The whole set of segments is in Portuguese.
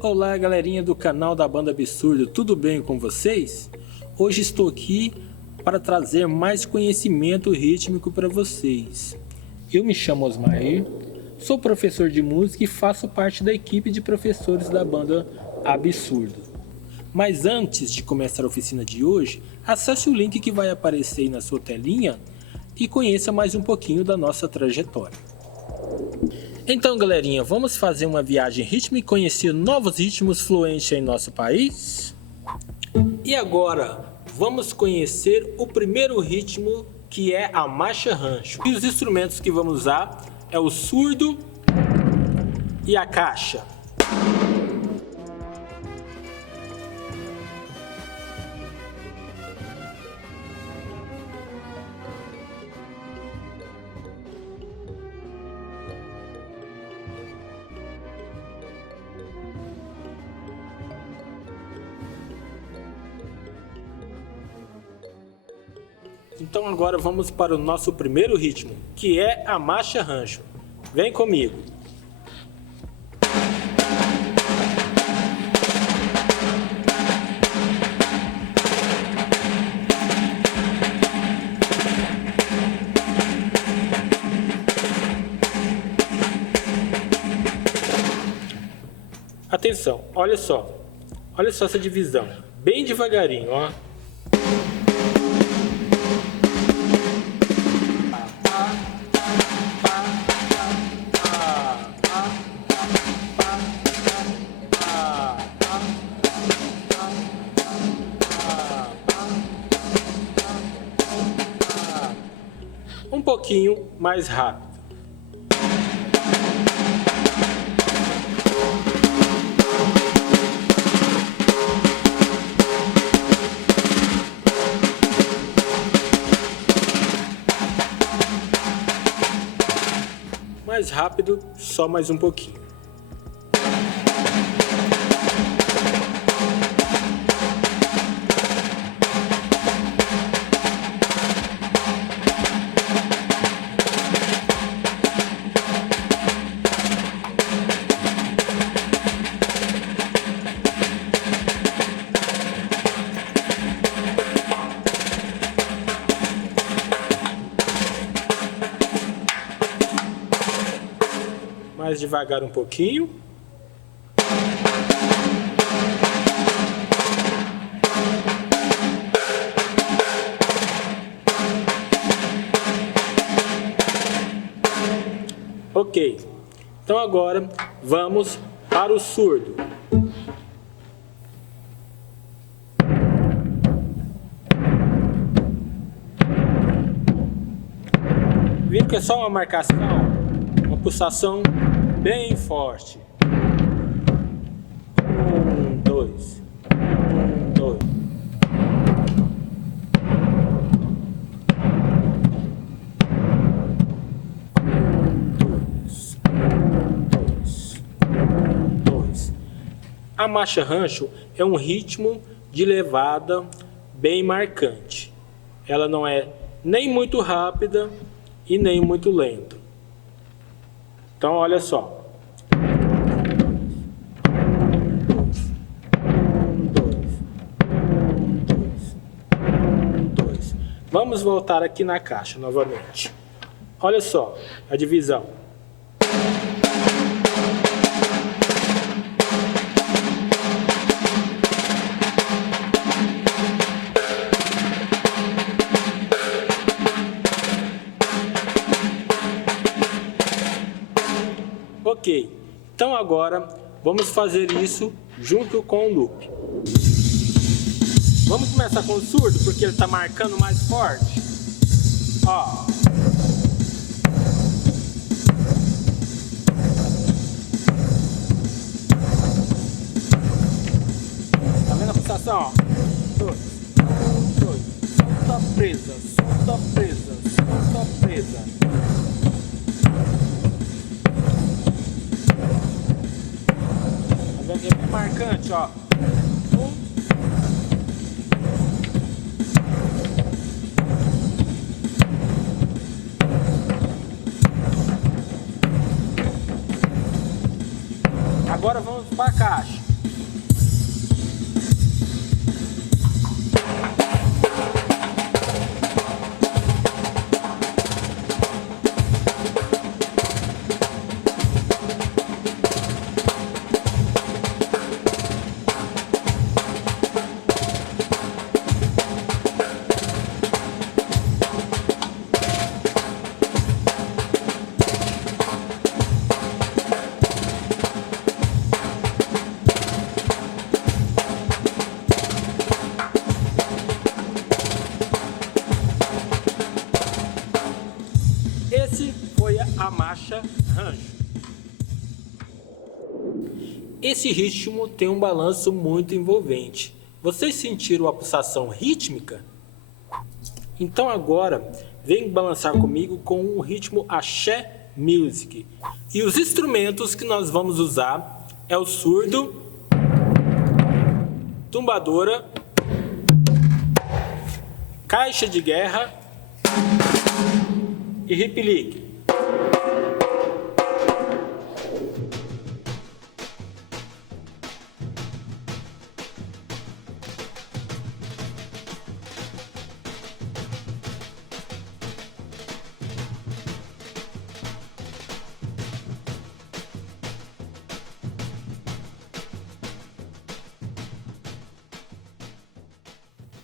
Olá galerinha do canal da Banda Absurdo, tudo bem com vocês? Hoje estou aqui para trazer mais conhecimento rítmico para vocês. Eu me chamo Osmair, sou professor de música e faço parte da equipe de professores da Banda Absurdo. Mas antes de começar a oficina de hoje, acesse o link que vai aparecer aí na sua telinha e conheça mais um pouquinho da nossa trajetória. Então galerinha, vamos fazer uma viagem rítmica e conhecer novos ritmos fluentes em nosso país? E agora, vamos conhecer o primeiro ritmo, que é a marcha rancho. E os instrumentos que vamos usar é o surdo e a caixa. Então agora vamos para o nosso primeiro ritmo, que é a marcha rancho. Vem comigo! Atenção, olha só essa divisão, bem devagarinho, ó. Um pouquinho mais rápido. Mais rápido, só mais um pouquinho. Mais devagar um pouquinho. Ok. Então agora vamos para o surdo. Viram que é só uma marcação, uma pulsação bem forte. 1, 2, 1, 2. A marcha rancho é um ritmo de levada bem marcante. Ela não é nem muito rápida e nem muito lenta. Então olha só. Vamos voltar aqui na caixa novamente. Olha só a divisão. Ok, então agora vamos fazer isso junto com o loop. Vamos começar com o surdo, porque ele está marcando mais forte. Ó. Tá vendo a pulsação? Ó. 2, 2. Solta presa, solta presa, solta presa. Tá vendo que é bem marcante, ó. Agora vamos para a caixa. Esse foi a marcha rancho. Esse ritmo tem um balanço muito envolvente. Vocês sentiram a pulsação rítmica? Então agora, vem balançar comigo com o ritmo Axé Music. E os instrumentos que nós vamos usar é o surdo, tumbadora, caixa de guerra e replique.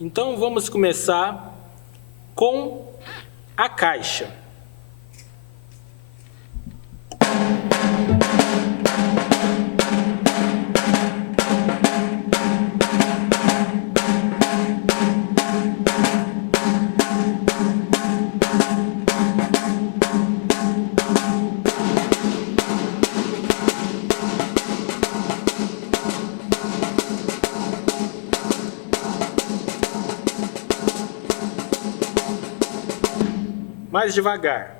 Então vamos começar com a caixa. Mais devagar.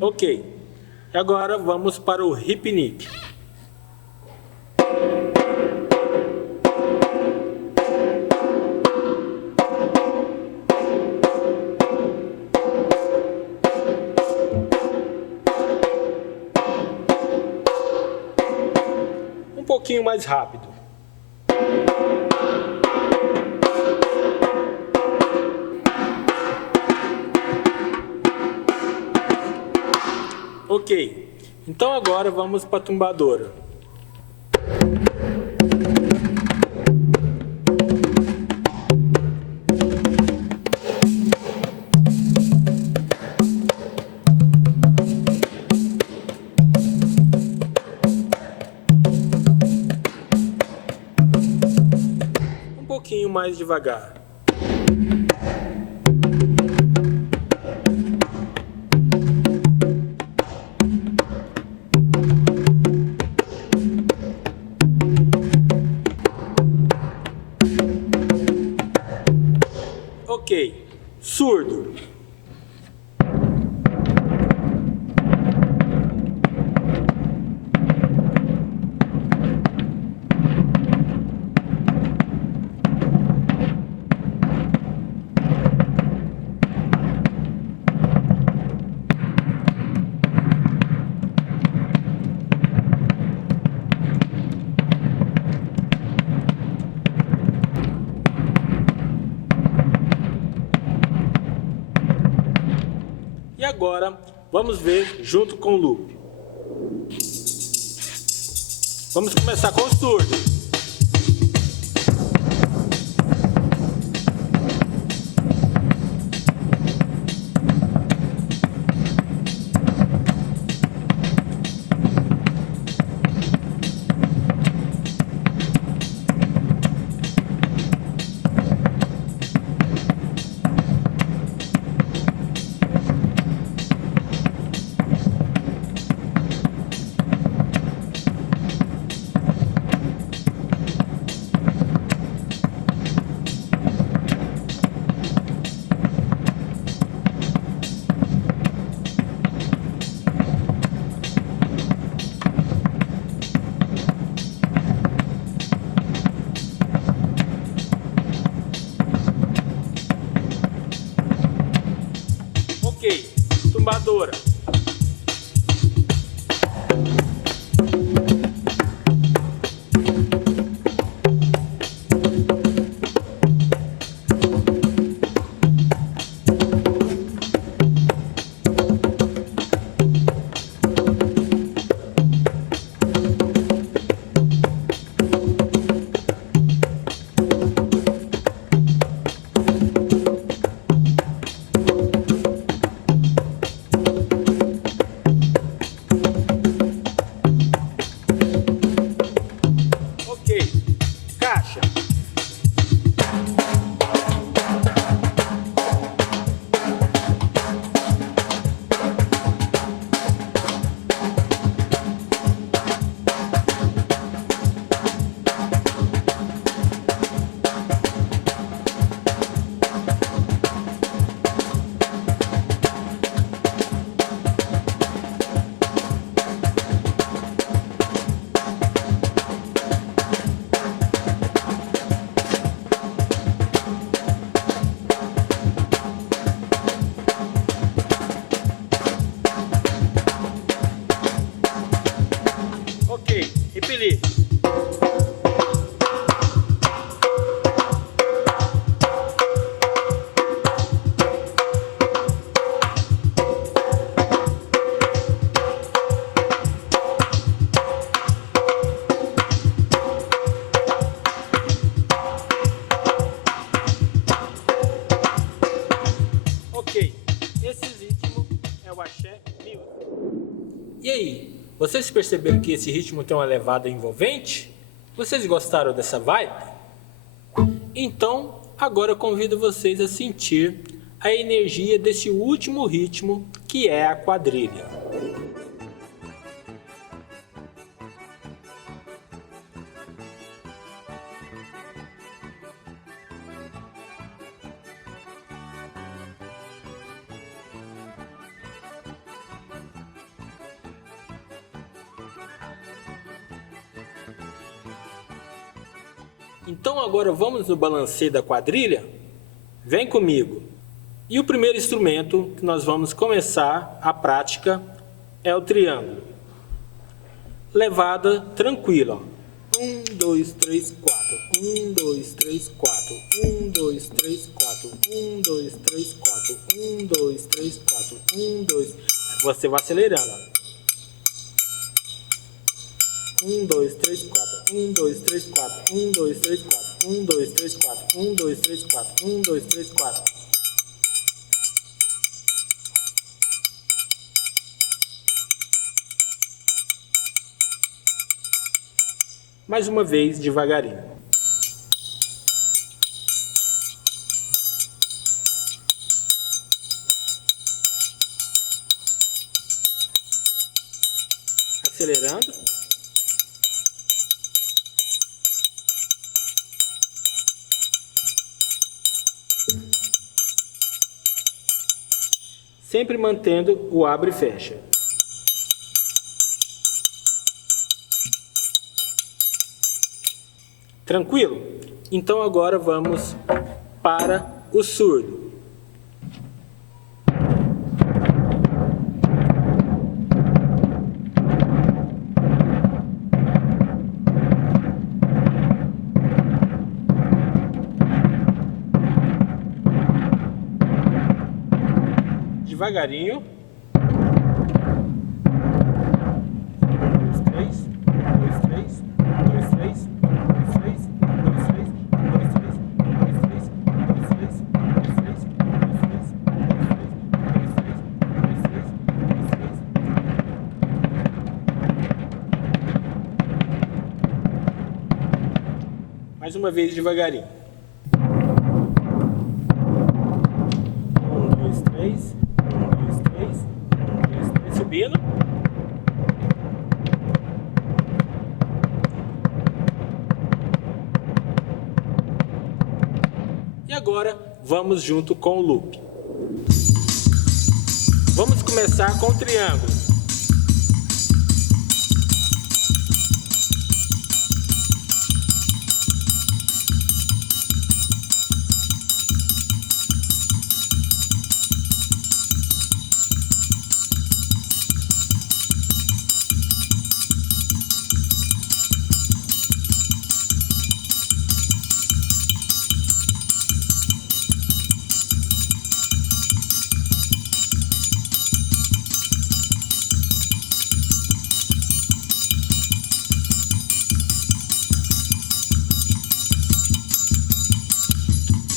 Ok. Agora vamos para o hip-nip. Um pouquinho mais rápido. Ok, então agora vamos para a tumbadora. Um pouquinho mais devagar. Ok, surdo. E agora, vamos ver junto com o loop. Vamos começar com o surdo. Ok, tumbadora. Vocês perceberam que esse ritmo tem uma levada envolvente? Vocês gostaram dessa vibe? Então, agora eu convido vocês a sentir a energia desse último ritmo, que é a quadrilha. Então agora vamos no balanceio da quadrilha? Vem comigo! E o primeiro instrumento que nós vamos começar a prática é o triângulo. Levada tranquila. 1, 2, 3, 4. 1, 2, 3, 4. 1, 2, 3, 4. 1, 2, 3, 4. 1, 2, 3, 4. 1, 2. Você vai acelerando. 1, 2, 3, 4. 1, 2, 3, 4. 1, 2, 3, 4. 1, 2, 3, 4. 1, 2, 3, 4. 1, 2, 3, 4. Mais uma vez, devagarinho. Acelerando. Sempre mantendo o abre e fecha. Tranquilo? Então agora vamos para o surdo. Devagarinho. 1, 2, 3, 2, 3, 2, 3, 2, 3, 2, 3, 2, 3, 2, 3, 2, 3, 2, 3, 2, 3, 2, 3. Mais uma vez devagarinho. 1, 2, 3. Subindo. E agora vamos junto com o loop. Vamos começar com o triângulo.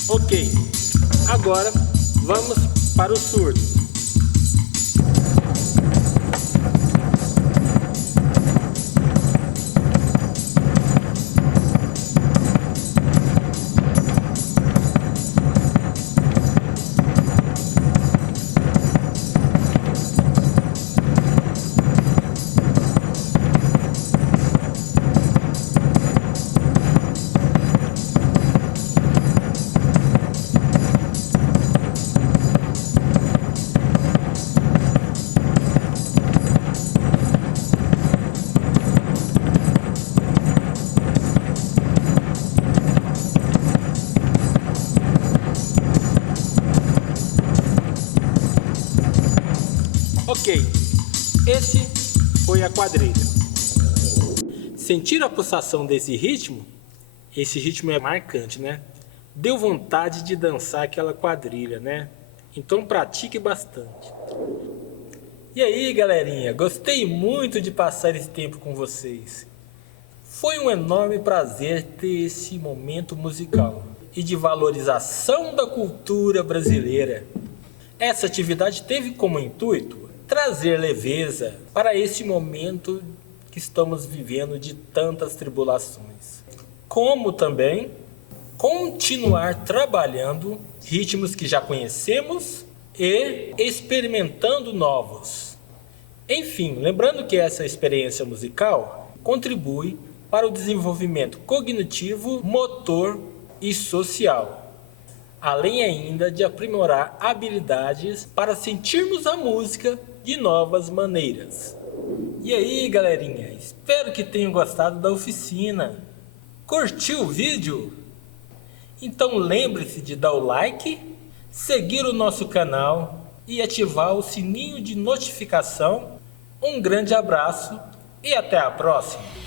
Ok, agora vamos para o surdo. Ok, esse foi a quadrilha. Sentiram a pulsação desse ritmo? Esse ritmo é marcante, né? Deu vontade de dançar aquela quadrilha, né? Então pratique bastante. E aí, galerinha, gostei muito de passar esse tempo com vocês. Foi um enorme prazer ter esse momento musical e de valorização da cultura brasileira. Essa atividade teve como intuito trazer leveza para esse momento que estamos vivendo de tantas tribulações, como também continuar trabalhando ritmos que já conhecemos e experimentando novos. Enfim, lembrando que essa experiência musical contribui para o desenvolvimento cognitivo, motor e social, além ainda de aprimorar habilidades para sentirmos a música de novas maneiras. E aí, galerinha, espero que tenham gostado da oficina. Curtiu o vídeo? Então lembre-se de dar o like, seguir o nosso canal e ativar o sininho de notificação. Um grande abraço e até a próxima!